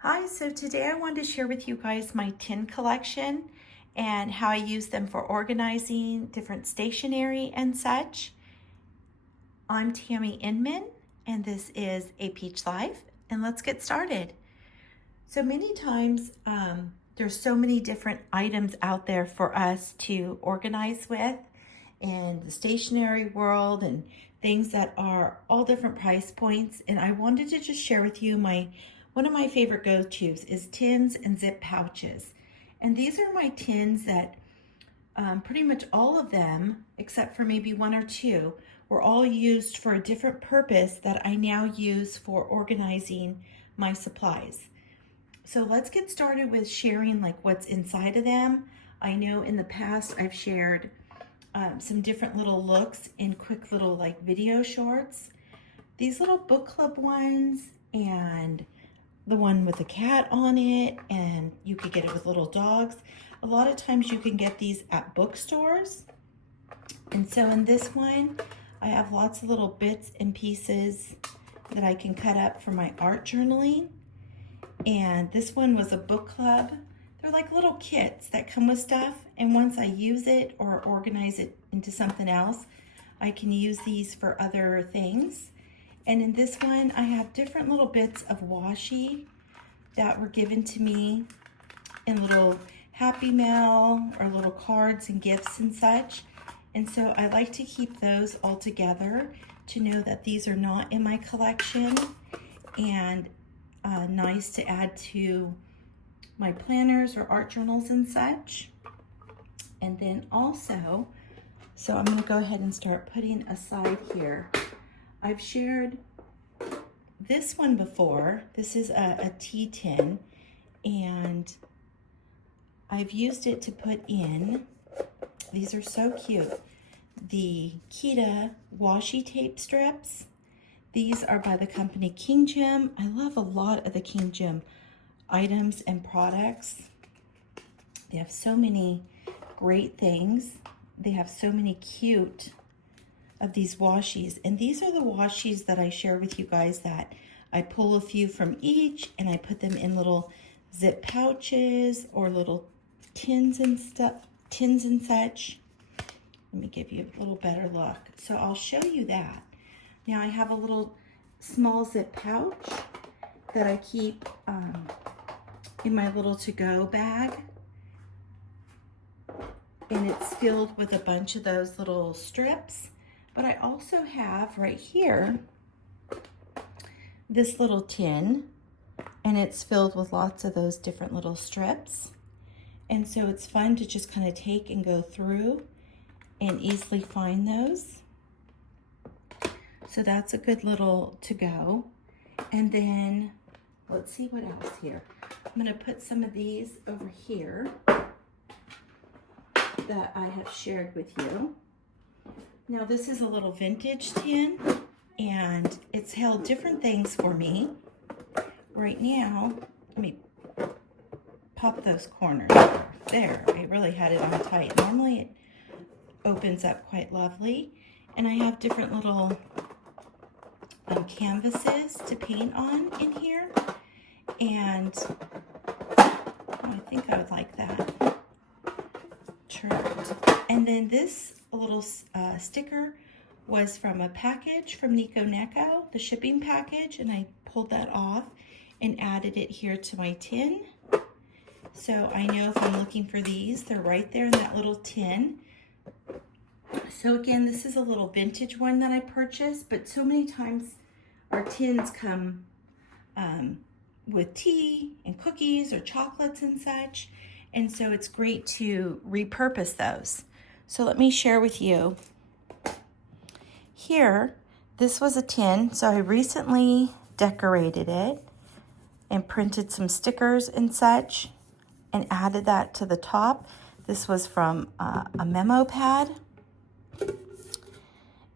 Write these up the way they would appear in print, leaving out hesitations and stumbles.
Hi, so today I wanted to share with you guys my tin collection and how I use them for organizing different stationery and such. I'm Tammy Inman and this is A Peach Life, and let's get started. So many times there's so many different items out there for us to organize with in the stationery world and things that are all different price points, and I wanted to just share with you one of my favorite go-tos is tins and zip pouches. And these are my tins that pretty much all of them, except for maybe one or two, were all used for a different purpose that I now use for organizing my supplies. So let's get started with sharing like what's inside of them. I know in the past I've shared some different little looks in quick little like video shorts. These little book club ones and the one with a cat on it, and you could get it with little dogs. A lot of times you can get these at bookstores. And so in this one, I have lots of little bits and pieces that I can cut up for my art journaling. And this one was a book club. They're like little kits that come with stuff, and once I use it or organize it into something else, I can use these for other things. And in this one, I have different little bits of washi that were given to me in little Happy Mail or little cards and gifts and such. And so I like to keep those all together to know that these are not in my collection, and nice to add to my planners or art journals and such. And then also, so I'm going to go ahead and start putting aside here. I've shared this one before. This is a tea tin, and I've used it to put in, these are so cute, the Kita washi tape strips. These are by the company King Jim. I love a lot of the King Jim items and products. They have so many great things. They have so many cute of these washies, and these are the washies that I share with you guys that I pull a few from each and I put them in little zip pouches or little tins and such. Let me give you a little better look. So I'll show you that. Now I have a little small zip pouch that I keep in my little to-go bag, and it's filled with a bunch of those little strips. But I also have right here this little tin, and it's filled with lots of those different little strips. And so it's fun to just kind of take and go through and easily find those. So that's a good little to go. And then let's see what else here. I'm going to put some of these over here that I have shared with you. Now this is a little vintage tin, and it's held different things for me. Right now, let me pop those corners. There, I really had it on tight. Normally it opens up quite lovely. And I have different little canvases to paint on in here. And I think I would like that. Trimmed. And then this little sticker was from a package from Nico Neko, the shipping package, and I pulled that off and added it here to my tin. So I know if I'm looking for these, they're right there in that little tin. So again, this is a little vintage one that I purchased, but so many times our tins come with tea and cookies or chocolates and such, and so it's great to repurpose those. So let me share with you. Here, this was a tin, so I recently decorated it and printed some stickers and such and added that to the top. This was from a memo pad.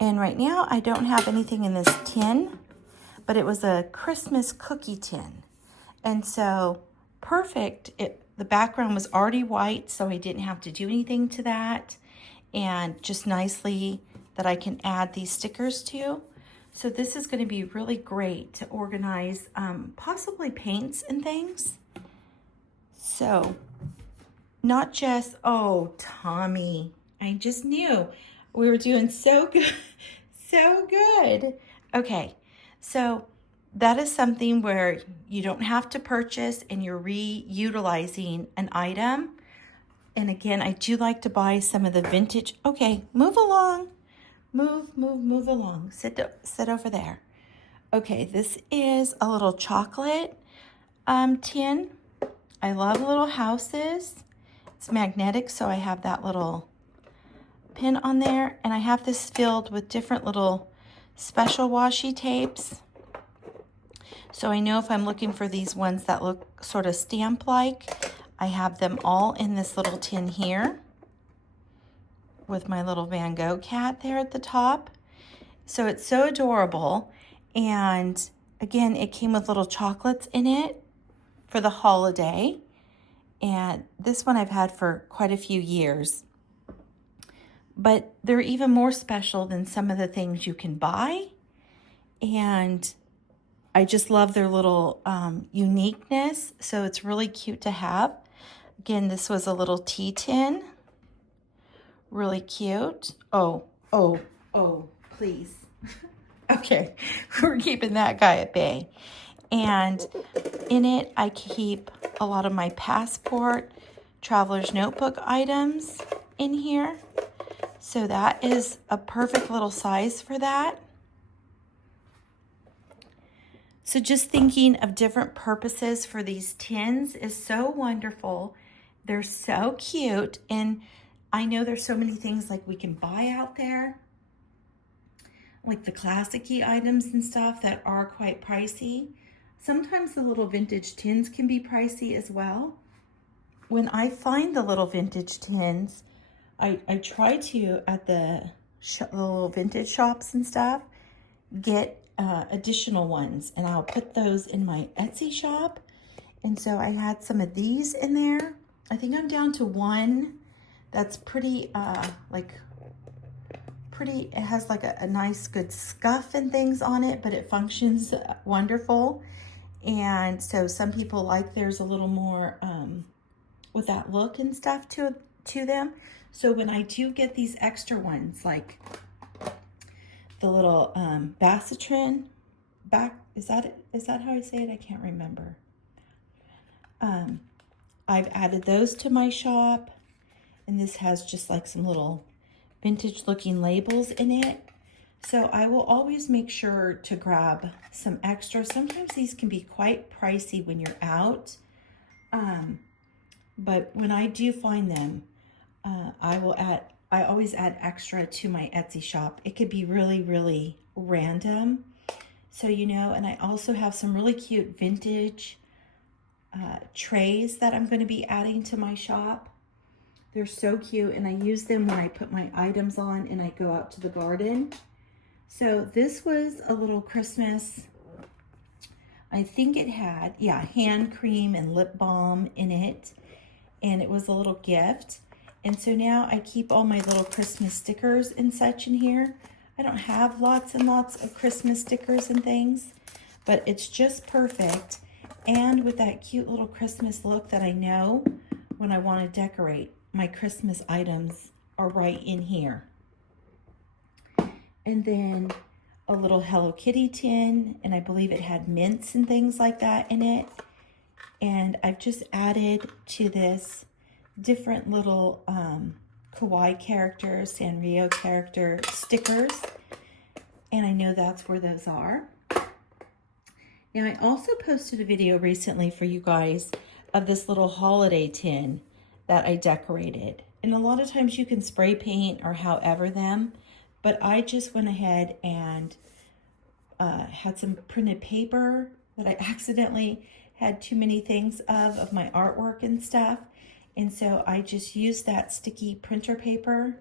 And right now I don't have anything in this tin, but it was a Christmas cookie tin. And so perfect. The background was already white, so I didn't have to do anything to that. And just nicely that I can add these stickers to. So this is going to be really great to organize possibly paints and things. So not just, oh, Tommy, I just knew we were doing so good, so good. Okay, so that is something where you don't have to purchase and you're reutilizing an item. And again, I do like to buy some of the vintage. Okay, move along. Move along. Sit over there. Okay, this is a little chocolate tin. I love little houses. It's magnetic, so I have that little pin on there. And I have this filled with different little special washi tapes. So I know if I'm looking for these ones that look sort of stamp-like, I have them all in this little tin here with my little Van Gogh cat there at the top. So it's so adorable. And again, it came with little chocolates in it for the holiday. And this one I've had for quite a few years. But they're even more special than some of the things you can buy. And I just love their little uniqueness. So it's really cute to have. Again, this was a little tea tin. Really cute. Oh, please. Okay, we're keeping that guy at bay. And in it, I keep a lot of my passport, traveler's notebook items in here. So that is a perfect little size for that. So just thinking of different purposes for these tins is so wonderful. They're so cute. And I know there's so many things like we can buy out there, like the classic-y items and stuff that are quite pricey. Sometimes the little vintage tins can be pricey as well. When I find the little vintage tins, I try to, at the little vintage shops and stuff, get additional ones, and I'll put those in my Etsy shop. And so I had some of these in there. I think I'm down to one that's pretty, it has like a nice good scuff and things on it, but it functions wonderful. And so some people like theirs a little more with that look and stuff to them. So when I do get these extra ones, like the little Bassitrin back, is that how I say it? I can't remember. I've added those to my shop, and this has just like some little vintage looking labels in it. So I will always make sure to grab some extra. Sometimes these can be quite pricey when you're out. But when I do find them, I always add extra to my Etsy shop. It could be really, really random. So, and I also have some really cute vintage trays that I'm going to be adding to my shop. They're so cute, and I use them when I put my items on and I go out to the garden. So this was a little Christmas, I think it had, hand cream and lip balm in it, and it was a little gift. And so now I keep all my little Christmas stickers and such in here. I don't have lots and lots of Christmas stickers and things, but it's just perfect. And with that cute little Christmas look that I know when I want to decorate, my Christmas items are right in here. And then a little Hello Kitty tin, and I believe it had mints and things like that in it. And I've just added to this different little kawaii character, Sanrio character stickers. And I know that's where those are. Now, I also posted a video recently for you guys of this little holiday tin that I decorated. And a lot of times you can spray paint or however them, but I just went ahead and had some printed paper that I accidentally had too many things of my artwork and stuff. And so I just used that sticky printer paper,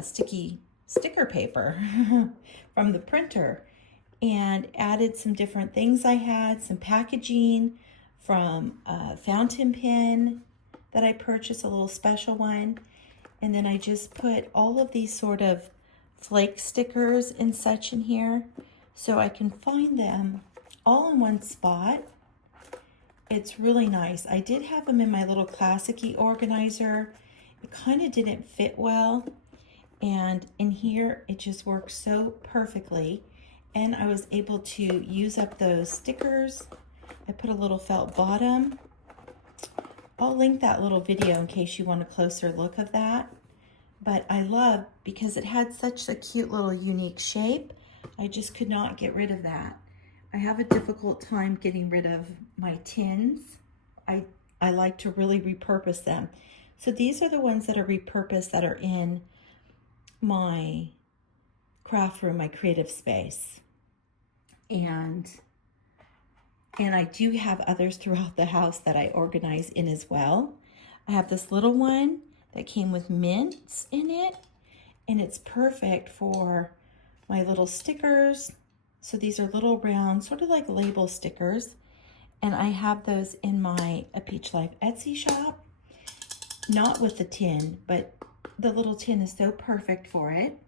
sticky sticker paper from the printer, and added some different things I had, some packaging from a fountain pen that I purchased, a little special one. And then I just put all of these sort of flake stickers and such in here, so I can find them all in one spot. It's really nice. I did have them in my little classic-y organizer. It kind of didn't fit well, and in here it just works so perfectly, and I was able to use up those stickers. I put a little felt bottom. I'll link that little video in case you want a closer look of that. But I love, because it had such a cute little unique shape, I just could not get rid of that. I have a difficult time getting rid of my tins. I like to really repurpose them. So these are the ones that are repurposed that are in my craft room, my creative space. And I do have others throughout the house that I organize in as well. I have this little one that came with mints in it, and it's perfect for my little stickers. So these are little round, sort of like label stickers, and I have those in my A Peach Life Etsy shop. Not with the tin, but the little tin is so perfect for it.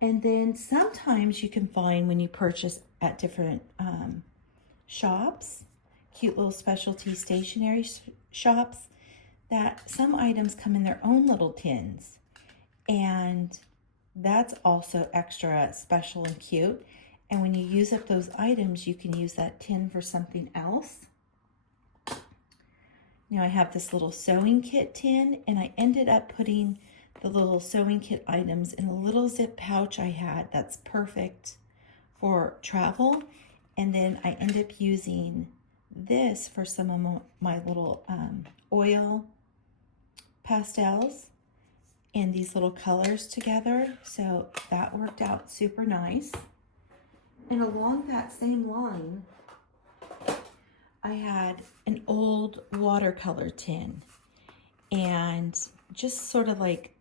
And then sometimes you can find, when you purchase at different shops, cute little specialty stationery shops, that some items come in their own little tins. And that's also extra special and cute. And when you use up those items, you can use that tin for something else. Now I have this little sewing kit tin, and I ended up putting the little sewing kit items in a little zip pouch I had that's perfect for travel. And then I end up using this for some of my little oil pastels and these little colors together. So that worked out super nice. And along that same line, I had an old watercolor tin, and just sort of like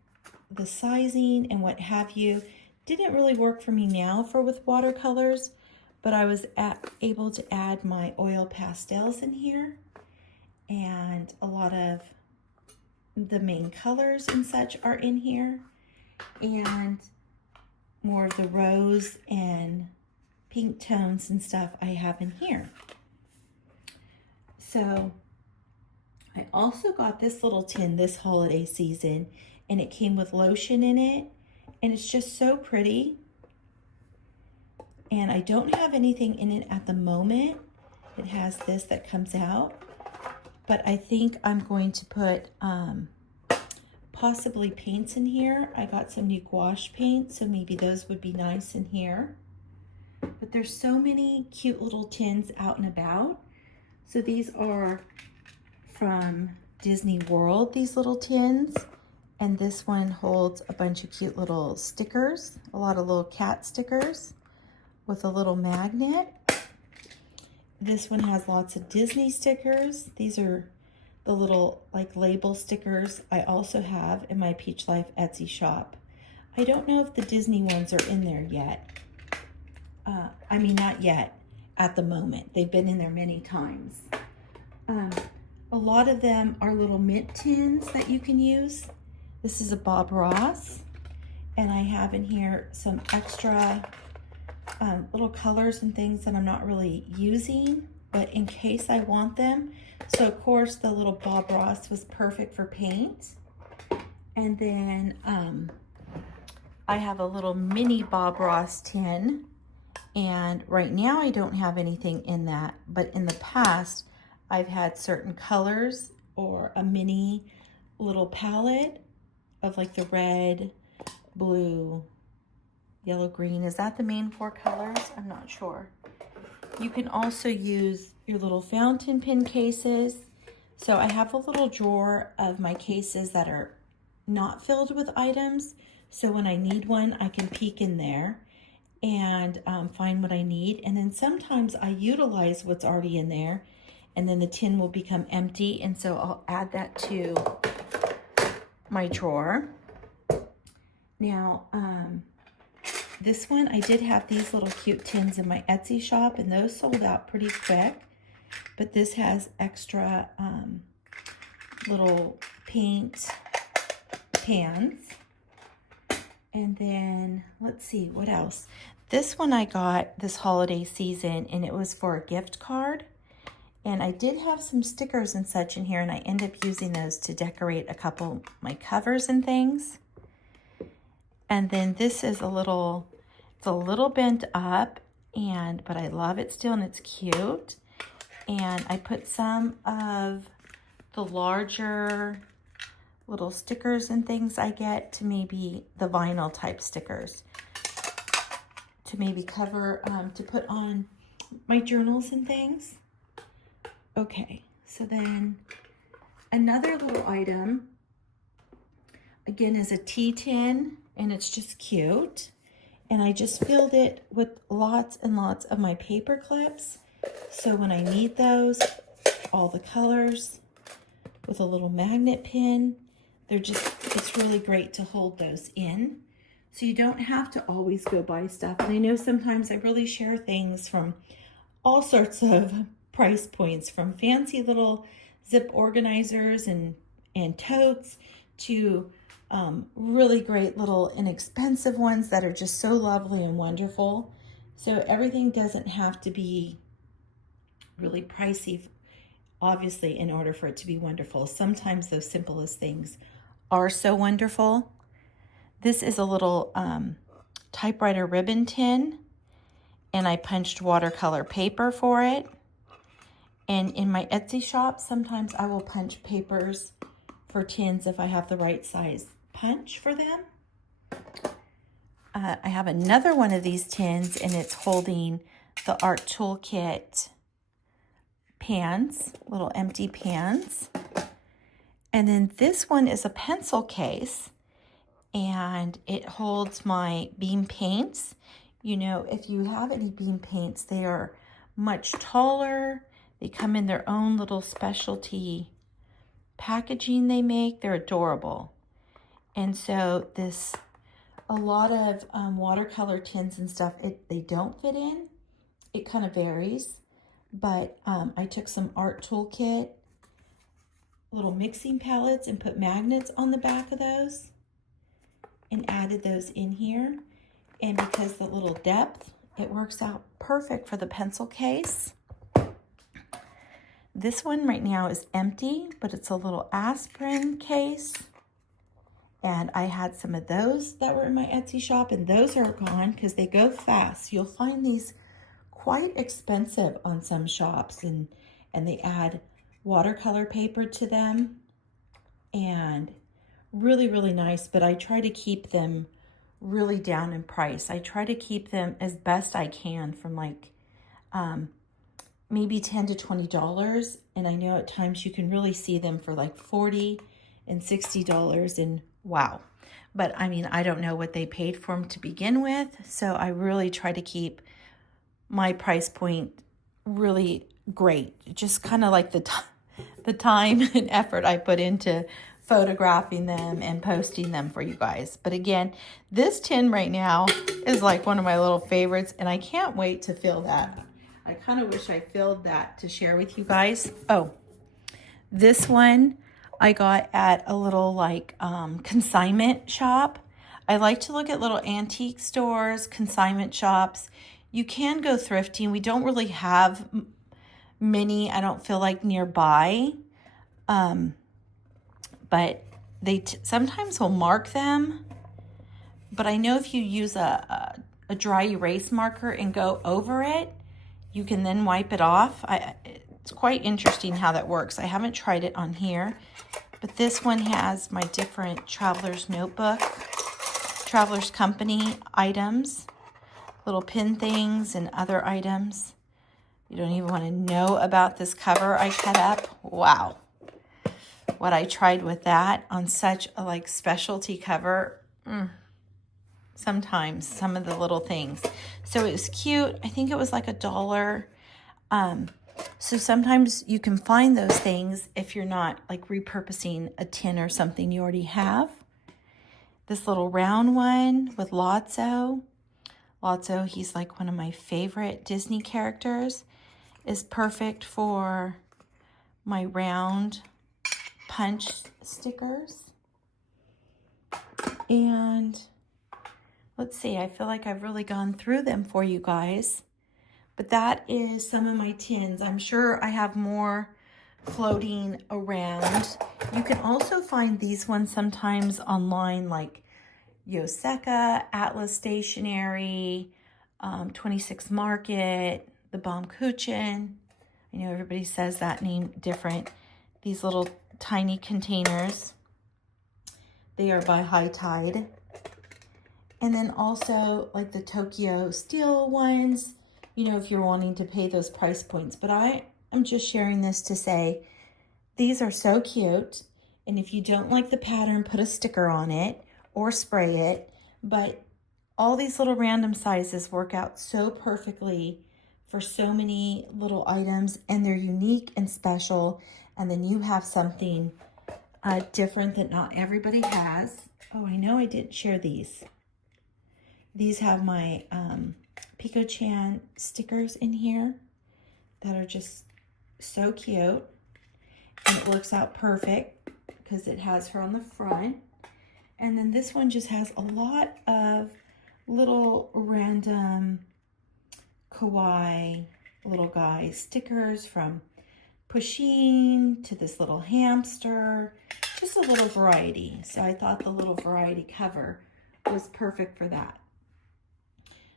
the sizing and what have you didn't really work for me now for with watercolors, but I was able to add my oil pastels in here, and a lot of the main colors and such are in here, and more of the rose and pink tones and stuff I have in here. So I also got this little tin this holiday season, and it came with lotion in it, and it's just so pretty. And I don't have anything in it at the moment. It has this that comes out, but I think I'm going to put possibly paints in here. I got some new gouache paint, so maybe those would be nice in here. But there's so many cute little tins out and about. So these are from Disney World, these little tins. And this one holds a bunch of cute little stickers, a lot of little cat stickers with a little magnet. This one has lots of Disney stickers. These are the little like label stickers I also have in my Peach Life Etsy shop. I don't know if the Disney ones are in there yet. I mean, not yet at the moment. They've been in there many times. A lot of them are little mint tins that you can use. This is a Bob Ross, and I have in here some extra little colors and things that I'm not really using, but in case I want them. So of course the little Bob Ross was perfect for paint. And then I have a little mini Bob Ross tin, and right now I don't have anything in that, but in the past I've had certain colors or a mini little palette of like the red, blue, yellow, green. Is that the main 4 colors? I'm not sure. You can also use your little fountain pen cases. So I have a little drawer of my cases that are not filled with items. So when I need one, I can peek in there and find what I need. And then sometimes I utilize what's already in there, and then the tin will become empty. And so I'll add that to my drawer. Now, this one, I did have these little cute tins in my Etsy shop, and those sold out pretty quick. But this has extra little paint pans. And then, let's see, what else? This one I got this holiday season, and it was for a gift card. And I did have some stickers and such in here, and I end up using those to decorate a couple of my covers and things. And then this is it's a little bent up, but I love it still, and it's cute. And I put some of the larger little stickers and things I get to maybe the vinyl type stickers to maybe cover, to put on my journals and things. Okay, so then another little item, again, is a tea tin, and it's just cute. And I just filled it with lots and lots of my paper clips. So when I need those, all the colors with a little magnet pin, it's really great to hold those in. So you don't have to always go buy stuff. And I know sometimes I really share things from all sorts of price points, from fancy little zip organizers and totes to really great little inexpensive ones that are just so lovely and wonderful. So everything doesn't have to be really pricey, obviously, in order for it to be wonderful. Sometimes those simplest things are so wonderful. This is a little typewriter ribbon tin, and I punched watercolor paper for it. And in my Etsy shop, sometimes I will punch papers for tins if I have the right size punch for them. I have another one of these tins, and it's holding the Art Toolkit pans, little empty pans. And then this one is a pencil case, and it holds my beam paints. You know, if you have any beam paints, they are much taller. They come in their own little specialty packaging they make. They're adorable. And so a lot of watercolor tins and stuff, they don't fit in. It kind of varies. But I took some Art Toolkit little mixing palettes and put magnets on the back of those and added those in here. And because the little depth, it works out perfect for the pencil case. This one right now is empty, but it's a little aspirin case. And I had some of those that were in my Etsy shop, and those are gone because they go fast. You'll find these quite expensive on some shops, and they add watercolor paper to them, and really, really nice. But I try to keep them really down in price. I try to keep them as best I can from like maybe $10 to $20. And I know at times you can really see them for like $40 and $60, and wow. But I mean, I don't know what they paid for them to begin with. So I really try to keep my price point really great. Just kind of like the time and effort I put into photographing them and posting them for you guys. But again, this tin right now is like one of my little favorites, and I can't wait to fill that. I kind of wish I filled that to share with you guys. Oh, this one I got at a little like consignment shop. I like to look at little antique stores, consignment shops. You can go thrifting. We don't really have many, I don't feel like, nearby. But they sometimes will mark them. But I know if you use a dry erase marker and go over it, you can then wipe it off. It's quite interesting how that works. I haven't tried it on here. But this one has my different Traveler's Notebook, Traveler's Company items, little pin things and other items. You don't even want to know about this cover I cut up. Wow. What I tried with that on such a like specialty cover. Sometimes some of the little things. So it was cute. I think it was like $1. So sometimes you can find those things if you're not like repurposing a tin or something you already have. This little round one with Lotso. Lotso, he's like one of my favorite Disney characters. Is perfect for my round punch stickers. And Let's see, I feel like I've really gone through them for you guys. But that is some of my tins. I'm sure I have more floating around. You can also find these ones sometimes online, like Yoseka, Atlas Stationery, 26 Market, the Baum Kuchen. I know everybody says that name different. These little tiny containers. They are by High Tide. And then also like the Tokyo Steel ones, you know, if you're wanting to pay those price points. But I am just sharing this to say, these are so cute. And if you don't like the pattern, put a sticker on it or spray it. But all these little random sizes work out so perfectly for so many little items, and they're unique and special. And then you have something different that not everybody has. Oh, I know I didn't share these. These have my Pico-chan stickers in here that are just so cute. And it works out perfect because it has her on the front. And then this one just has a lot of little random kawaii little guy stickers, from Pusheen to this little hamster, just a little variety. So I thought the little variety cover was perfect for that.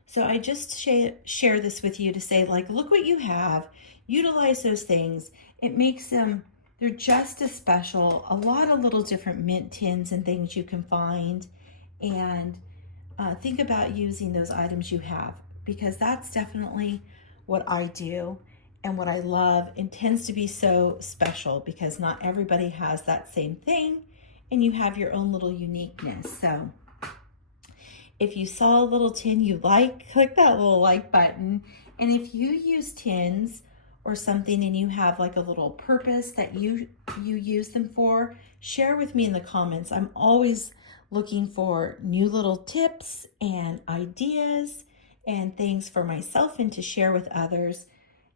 So I just share this with you to say, like, look what you have, utilize those things. It makes them, they're just as special. A lot of little different mint tins and things you can find. And think about using those items you have, because that's definitely what I do and what I love, and tends to be so special because not everybody has that same thing, and you have your own little uniqueness. So if you saw a little tin you like, click that little like button. And if you use tins or something and you have like a little purpose that you use them for, share with me in the comments. I'm always looking for new little tips and ideas and things for myself and to share with others.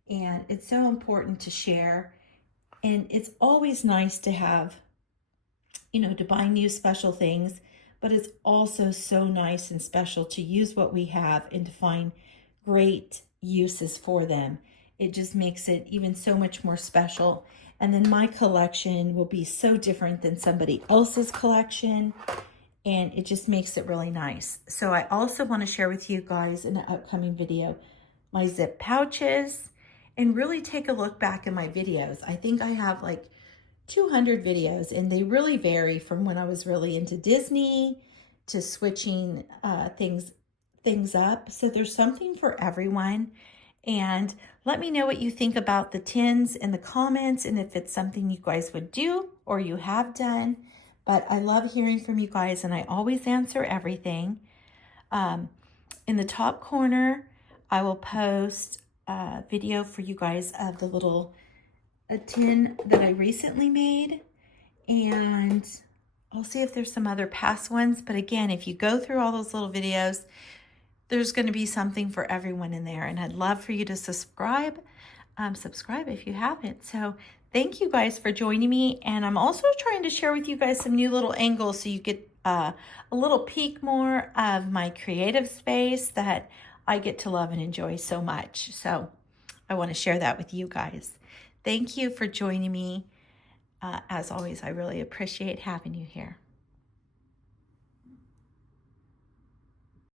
And it's so important to share. And it's always nice to have, you know, to buy new special things, but it's also so nice and special to use what we have and to find great uses for them. It just makes it even so much more special. And then my collection will be so different than somebody else's collection, and it just makes it really nice. So I also want to share with you guys in an upcoming video my zip pouches, and really take a look back in my videos. I think I have like 200 videos, and they really vary from when I was really into Disney to switching things up. So there's something for everyone. And let me know what you think about the tins in the comments, and if it's something you guys would do or you have done. But I love hearing from you guys, and I always answer everything. In the top corner, I will post a video for you guys of the little tin that I recently made, and I'll see if there's some other past ones. But again, if you go through all those little videos, there's going to be something for everyone in there, and I'd love for you to subscribe if you haven't. So thank you guys for joining me, and I'm also trying to share with you guys some new little angles so you get a little peek more of my creative space that I get to love and enjoy so much. So I want to share that with you guys. Thank you for joining me. As always, I really appreciate having you here.